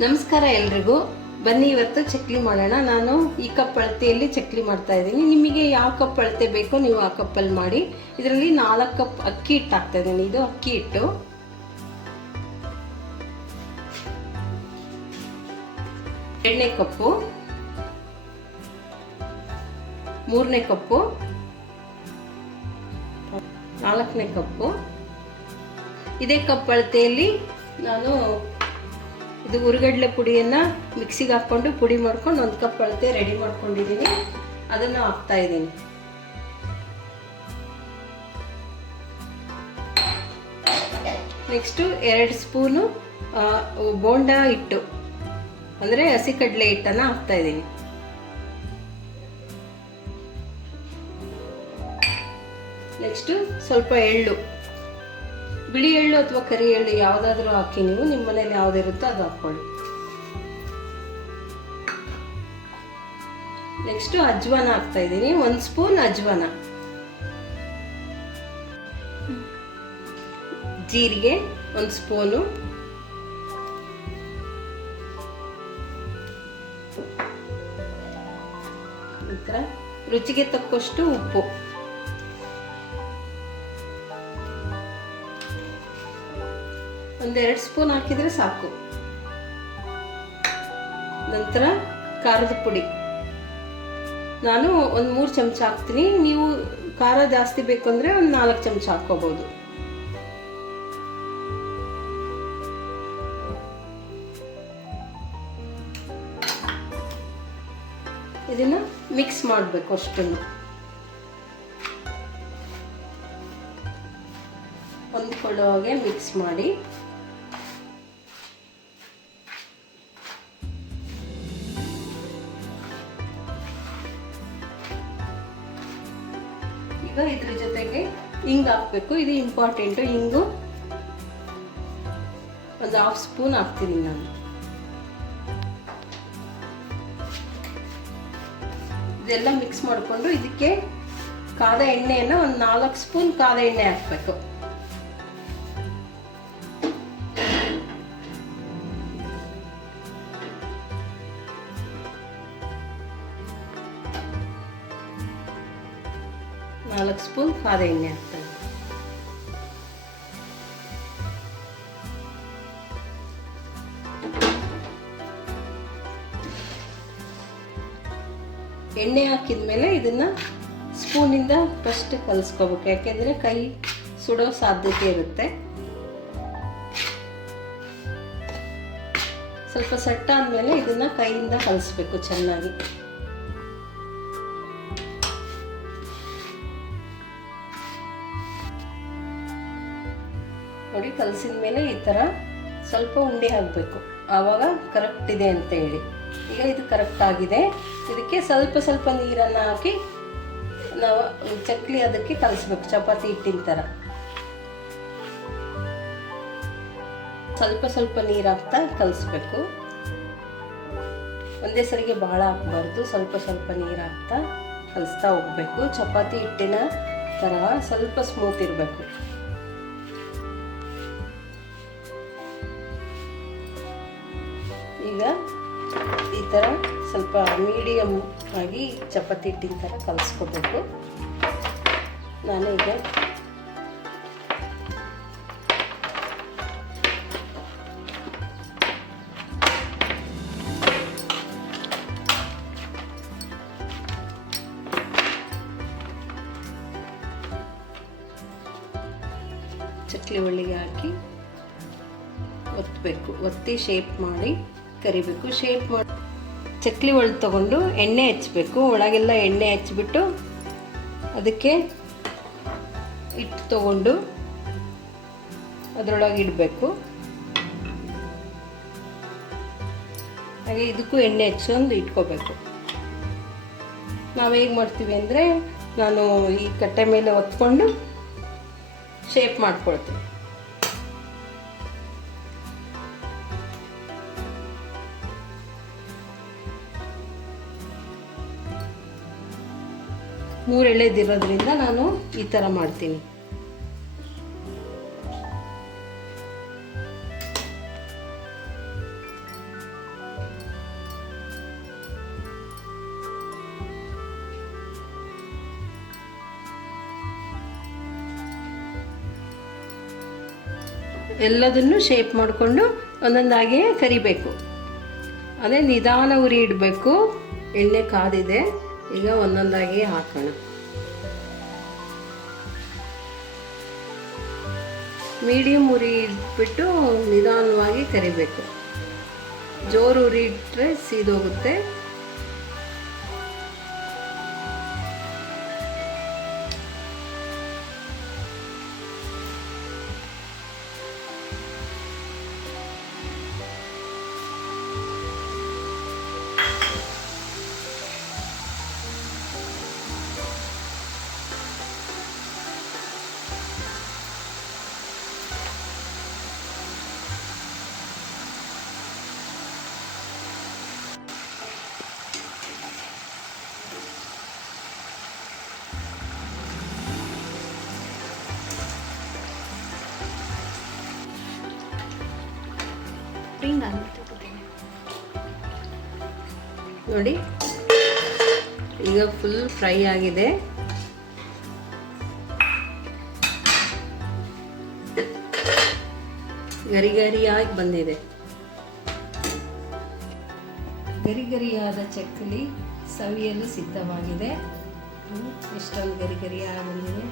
ನಮಸ್ಕಾರ ಎಲ್ರಿಗೂ. ಬನ್ನಿ ಇವತ್ತು ಚಕ್ಲಿ ಮಾಡೋಣ. ನಾನು ಈ ಕಪ್ ಅಳತೆಯಲ್ಲಿ ಚಕ್ಲಿ ಮಾಡ್ತಾ ಇದ್ದೀನಿ. ನಿಮಗೆ ಯಾವ ಕಪ್ ಅಳತೆ ಬೇಕೋ ನೀವು ಆ ಕಪ್ಪಲ್ಲಿ ಮಾಡಿ. ಇದರಲ್ಲಿ 4 ಕಪ್ ಅಕ್ಕಿ ಹಿಟ್ಟು ಹಾಕ್ತಾ ಇದ್ದೀನಿ. ಇದು ಅಕ್ಕಿ ಹಿಟ್ಟು. ಎರಡನೇ ಕಪ್ಪು, ಮೂರನೇ ಕಪ್ಪು, 4ನೇ ಕಪ್ಪು. ಇದೇ ಕಪ್ ಅಳತೆಯಲ್ಲಿ ನಾನು ಇದು ಹುರಿಗಡಲೆ ಪುಡಿಯನ್ನು ಮಿಕ್ಸಿಗೆ ಹಾಕ್ಕೊಂಡು ಪುಡಿ ಮಾಡ್ಕೊಂಡು 1 ಕಪ್ ಅಳತೆ ರೆಡಿ ಮಾಡ್ಕೊಂಡಿದ್ದೀನಿ. ಅದನ್ನು ಹಾಕ್ತಾ ಇದ್ದೀನಿ. ನೆಕ್ಸ್ಟು 2 ಸ್ಪೂನು ಬೋಂಡಾ ಹಿಟ್ಟು ಅಂದರೆ ಹಸಿ ಕಡಲೆ ಹಿಟ್ಟನ್ನು ಹಾಕ್ತಾ ಇದ್ದೀನಿ. ನೆಕ್ಸ್ಟು ಸ್ವಲ್ಪ ಎಳ್ಳು, ಬಿಳಿ ಎಳ್ಳು ಅಥವಾ ಕರಿ ಎಳ್ಳು ಯಾವುದಾದ್ರೂ ಹಾಕಿ, ನೀವು ನಿಮ್ಮ ಮನೇಲಿ ಯಾವುದಿರುತ್ತೋ ಅದು ಹಾಕ್ಕೊಳ್ಳಿ. ನೆಕ್ಸ್ಟು ಅಜ್ವಾನ ಹಾಕ್ತಾ ಇದ್ದೀನಿ, 1 ಸ್ಪೂನ್ ಅಜ್ವಾನ. ಜೀರಿಗೆ 1 ಸ್ಪೂನು, ನಂತರ ರುಚಿಗೆ ತಕ್ಕಷ್ಟು ಉಪ್ಪು, ಒಂದು 2 ಸ್ಪೂನ್ ಹಾಕಿದರೆ ಸಾಕು. ನಂತರ ಖಾರದ ಪುಡಿ ನಾನು ಒಂದು 3 ಚಮಚ ಹಾಕ್ತೀನಿ. ನೀವು ಖಾರ ಜಾಸ್ತಿ ಬೇಕು ಅಂದರೆ ಒಂದು 4 ಚಮಚ ಹಾಕ್ಕೋಬಹುದು. ಇದನ್ನ ಮಿಕ್ಸ್ ಮಾಡಬೇಕು ಅಷ್ಟನ್ನು. ಹೊಂದ್ಕೊಳ್ಳೋ ಹಾಗೆ ಮಿಕ್ಸ್ ಮಾಡಿ. ಈಗ ಇದ್ರ ಜೊತೆಗೆ ಹಿಂಗ್ ಹಾಕ್ಬೇಕು. ಇದು ಇಂಪಾರ್ಟೆಂಟು. ಹಿಂಗು ಒಂದು 1/2 ಸ್ಪೂನ್ ಹಾಕ್ತೀನಿ ನಾನು. ಇದೆಲ್ಲ ಮಿಕ್ಸ್ ಮಾಡಿಕೊಂಡು ಇದಕ್ಕೆ ಕಾದ ಎಣ್ಣೆಯನ್ನು ಒಂದು 4 ಸ್ಪೂನ್ ಕಾದ ಎಣ್ಣೆ ಹಾಕ್ಬೇಕು. ನಾಲ್ಕು ಸ್ಪೂನ್ ಕಾದ ಎಣ್ಣೆ ಹಾಕ್ತೇನೆ. ಎಣ್ಣೆ ಹಾಕಿದ ಮೇಲೆ ಇದನ್ನ ಸ್ಪೂನಿಂದ ಫಸ್ಟ್ ಕಲಿಸ್ಕೋಬೇಕು, ಯಾಕೆಂದ್ರೆ ಕೈ ಸುಡೋ ಸಾಧ್ಯತೆ ಇರುತ್ತೆ. ಸ್ವಲ್ಪ ಸೆಟ್ ಆದ್ಮೇಲೆ ಇದನ್ನ ಕೈಯಿಂದ ಕಲಿಸ್ಬೇಕು ಚೆನ್ನಾಗಿ. ನೋಡಿ, ಕಲಸಿದ ಮೇಲೆ ಈ ಥರ ಸ್ವಲ್ಪ ಉಂಡೆ ಹಾಕಬೇಕು. ಆವಾಗ ಕರೆಕ್ಟ್ ಇದೆ ಅಂತ ಹೇಳಿ. ಈಗ ಇದು ಕರೆಕ್ಟ್ ಆಗಿದೆ. ಇದಕ್ಕೆ ಸ್ವಲ್ಪ ಸ್ವಲ್ಪ ನೀರನ್ನು ಹಾಕಿ ನಾವು ಚಕ್ಲಿ ಅದಕ್ಕೆ ಕಲಿಸ್ಬೇಕು, ಚಪಾತಿ ಹಿಟ್ಟಿನ ಥರ. ಸ್ವಲ್ಪ ಸ್ವಲ್ಪ ನೀರು ಹಾಕ್ತಾ ಕಲಿಸ್ಬೇಕು. ಒಂದೇ ಸರಿಗೆ ಭಾಳ ಹಾಕಬಾರ್ದು, ಸ್ವಲ್ಪ ಸ್ವಲ್ಪ ನೀರು ಹಾಕ್ತಾ ಕಲಿಸ್ತಾ ಹೋಗ್ಬೇಕು. ಚಪಾತಿ ಹಿಟ್ಟಿನ ಥರ ಸ್ವಲ್ಪ ಸ್ಮೂತ್ ಇರಬೇಕು. ಈಗ ಈ ಥರ ಸ್ವಲ್ಪ ಮೀಡಿಯಮ್ ಆಗಿ ಚಪಾತಿ ಹಿಟ್ಟಿನ ಥರ ಕಲಿಸ್ಕೋಬೇಕು. ನಾನು ಈಗ ಚಕ್ಲಿ ಒಳ್ಳಿಗೆ ಹಾಕಿ ಒತ್ತಬೇಕು. ಒತ್ತಿ ಶೇಪ್ ಮಾಡಿ ಕರಿಬೇಕು. ಶೇಪ್ ಮಾಡಿ ಚಕ್ಲಿ ಒಳ್ಳು ತಗೊಂಡು ಎಣ್ಣೆ ಹಚ್ಚಬೇಕು. ಒಳಗೆಲ್ಲ ಎಣ್ಣೆ ಹಚ್ಚಿಬಿಟ್ಟು ಅದಕ್ಕೆ ಹಿಟ್ಟು ತಗೊಂಡು ಅದರೊಳಗೆ ಇಡಬೇಕು. ಹಾಗೆ ಇದಕ್ಕೂ ಎಣ್ಣೆ ಹಚ್ಕೊಂಡು ಇಟ್ಕೋಬೇಕು. ನಾವು ಹೇಗೆ ಮಾಡ್ತೀವಿ ಅಂದರೆ, ನಾನು ಈ ಕಟ್ಟೆ ಮೇಲೆ ಒತ್ಕೊಂಡು ಶೇಪ್ ಮಾಡ್ಕೊಳ್ತೀನಿ. ಮೂರು ಎಳೆದಿರೋದ್ರಿಂದ ನಾನು ಈ ಥರ ಮಾಡ್ತೀನಿ. ಎಲ್ಲದನ್ನು ಶೇಪ್ ಮಾಡಿಕೊಂಡು ಒಂದೊಂದಾಗಿ ಕರಿಬೇಕು. ಅದೇ ನಿಧಾನ ಉರಿ ಇಡಬೇಕು. ಎಣ್ಣೆ ಕಾದಿದೆ, ಈಗ ಒಂದೊಂದಾಗಿ ಹಾಕೋಣ. ಮೀಡಿಯಮ್ ಉರಿ ಇಟ್ಬಿಟ್ಟು ನಿಧಾನವಾಗಿ ಕರಿಬೇಕು. ಜೋರು ಉರಿ ಇಟ್ಟರೆ ಸೀದೋಗುತ್ತೆ. ನೋಡಿ, ಈಗ ಫುಲ್ ಫ್ರೈ ಆಗಿದೆ. ಗರಿ ಗರಿಯಾಗಿ ಬಂದಿದೆ. ಗರಿ ಗರಿಯಾದ ಚಕ್ಕಲಿ ಸವಿಯಲು ಸಿದ್ಧವಾಗಿದೆ. ಎಷ್ಟೊಂದು ಗರಿ ಗರಿಯಾಗಿ ಬಂದಿದೆ.